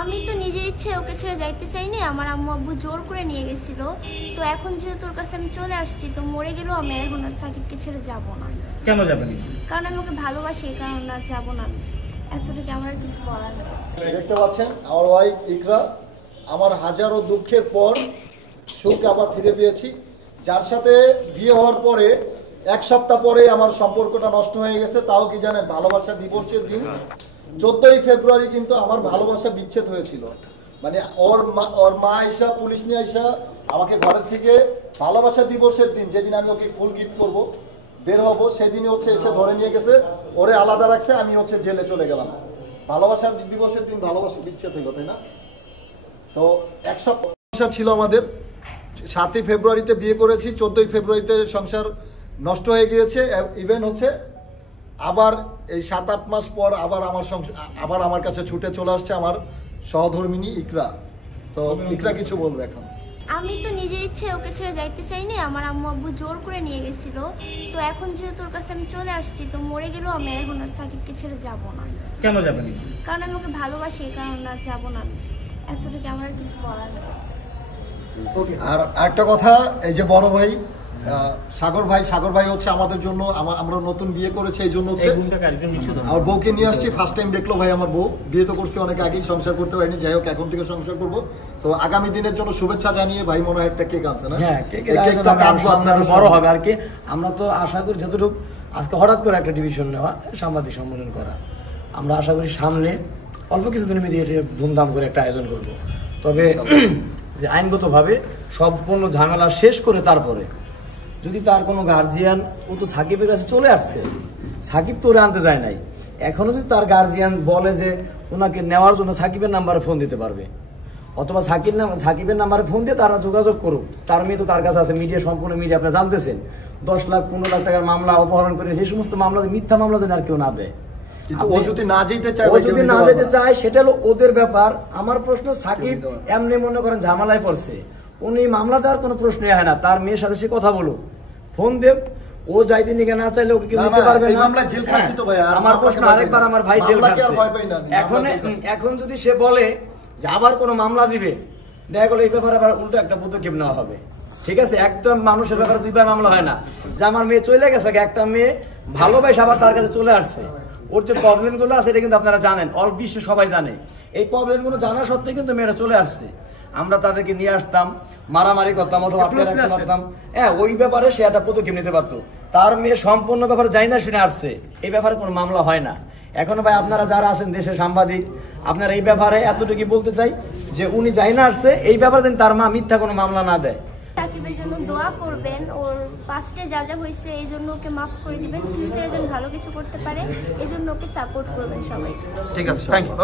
আমি তো নিজের ইচ্ছে ওকে ছেড়ে যাইতে চাইনি, আমার আম্মু আব্বু জোর করে নিয়ে গেছিল। তো এখন যেহেতু তোর কাছে আমি চলে আসছি, তো মরে গেলেও আমি এখন আর সাকিবকে ছেড়ে যাবো না। কেন যাবেন? কারণ আমি ওকে ভালোবাসি, কারণ আর যাবো না। এতটুকু আমার আর কিছু বলার নেই। দেখতে পাচ্ছেন আমার ওয়াইফ ইকরা, আমার হাজারো দুঃখের পর সুখ আবার ফিরে পেয়েছি। যার সাথে বিয়ে হওয়ার পরে 1 সপ্তাহ পরে আমার সম্পর্কটা নষ্ট হয়ে গেছে। তাও কি জানেন, ভালোবাসা দিবসের দিন 14ই ফেব্রুয়ারি কিন্তু আমার ভালোবাসা বিচ্ছেদ হয়েছিল। মানে ওর মা আইসা, পুলিশ নিয়ে আইসা আমাকে ঘরের থেকে ভালোবাসা দিবসের দিন, যেদিন আমি ওকে ফুল গিফট করব, বের হবো, সেদিনই এসে ধরে নিয়ে গেছে, ওরে আলাদা রাখছে, আমি জেলে চলে গেলাম। ভালোবাসার দিবসের দিন ভালোবাসা বিচ্ছেদ হইল, তাই না? তো 1 সপ্তাহ ছিল আমাদের। 7ই ফেব্রুয়ারিতে বিয়ে করেছি, 14ই ফেব্রুয়ারিতে সংসার নষ্ট হয়ে গিয়েছে। ইভেন আবার এই 7-8 মাস পর আবার আমার কাছে ছুটে চলে আসছে আমার সহধর্মিনী ইকরা। তো ইকরা কিছু বলবে এখন? আমি তো নিজের ইচ্ছে ওকে ছেড়ে যাইতে চাইনি, আমার আম্মু আব্বু জোর করে নিয়ে গেছিল। তো এখন যেহেতু তোর কাছে আমি চলে আসছি, তো মরে গেলেও আমি এখন আর সাকিবকে ছেড়ে যাবো না। কেন যাবেন? কারণ আমি ওকে ভালোবাসি, কারণ আর যাবো না। এতটুকু আমার আর কিছু বলার নেই। আর একটা কথা, এই যে বড় ভাই সাগর ভাই হচ্ছে আমাদের জন্য, আমরা নতুন বিয়ে করেছি, এই জন্য হচ্ছে আমার বউকে নিয়ে আসছি। ফার্স্ট টাইম দেখলো ভাই আমার বউ। বিয়ে তো করছি অনেক আগেই, সংসার করতে পারিনি। যাই হোক, এখন থেকে সংসার করবো। তো আগামী দিনের জন্য শুভেচ্ছা জানিয়ে ভাই মনে হয় একটা কেক আছে না? হ্যাঁ, কেকটা কাটবো, আপনাদের বড় হবে আর কি। আমরা তো আশা করি যতটুকু আজকে হঠাৎ করে একটা ডিভিশন নেওয়া, সাংবাদিক সম্মেলন করা, আমরা আশা করি সামনে অল্প কিছুদিনের মধ্যে এটা ধুমধাম করে একটা আয়োজন করব। তবে আইনগতভাবে সম্পূর্ণ ঝামেলা শেষ করে তারপরে যদি তার কোনো গার্জিয়ান, ও তো সাকিবের কাছে চলে আসছে, সাকিব তো ওরে আনতে যায় নাই, এখনো যদি তার গার্জিয়ান বলে যে ওনাকে নেওয়ার জন্য সাকিবের নাম্বারে ফোন দিতে পারবে, অথবা সাকিবের নাম্বারে ফোন দিয়ে তারা যোগাযোগ করুক। তার মেয়ে তো তার কাছে আছে, মিডিয়া, সম্পূর্ণ মিডিয়া, আপনারা জানতেছেন 10 লাখ 15 লাখ টাকার মামলা, অপহরণ করে, সেই সমস্ত মামলা, মিথ্যা মামলা যেন আর কেউ না দেয়। ও যদি না যেতে চায় সেটা হলো ওদের ব্যাপার। আমার প্রশ্ন, সাকিব এমনি মনে করেন ঝামেলায় পড়ছে, উনি মামলা দেওয়ার কোনো প্রশ্নই হয় না। তার মেয়ের সাথে সে কথা বলুক, ফোন দেব, ও যাইতে নিকে না চাইলে ওকে কেউ নিতে পারবে না। আমার প্রশ্ন আরেকবার, আমার ভাই জেল খাটছে, এখন যদি সে বলে যে আবার কোনো মামলা দিবে, দেখা গেলো এই ব্যাপারে আবার উল্টো একটা পদক্ষেপ নেওয়া হবে। ঠিক আছে, একটা মানুষের ব্যাপারে 2 বার মামলা হয় না। যে আমার মেয়ে চলে গেছে, একটা মেয়ে ভালোবাসে আবার তার কাছে চলে আসছে, ওর যে প্রবলেমগুলো আছে এটা কিন্তু আপনারা জানেন, অল বিশ্বে সবাই জানে। এই প্রবলেমগুলো জানা সত্ত্বেও কিন্তু মেয়েরা চলে আসছে। আমরা তাদেরকে নিয়ে আসতাম, মারামারি করতাম, অথবা আপনারা করতাম, হ্যাঁ, ওই ব্যাপারে সে একটা পদক্ষেপ নিতে পারতো। তার মেয়ে সম্পূর্ণ ব্যাপারে যাই না শুনে আসছে, এই ব্যাপারে কোনো মামলা হয় না। এখন ভাই আপনারা যারা আছেন দেশের সাংবাদিক, আপনারা এই ব্যাপারে এতটুকু বলতে চাই যে উনি যাই না আসছে, এই ব্যাপারে যেন তার মা মিথ্যা কোনো মামলা না দেয়। সাকিবের জন্য দোয়া করবেন, ওর পাস্টে যা যা হয়েছে এই জন্য ওকে মাফ করে দিবেন, ফিউচারে যেন ভালো কিছু করতে পারে, এই জন্য ওকে সাপোর্ট করবেন সবাই। ঠিক আছে, থ্যাংক ইউ।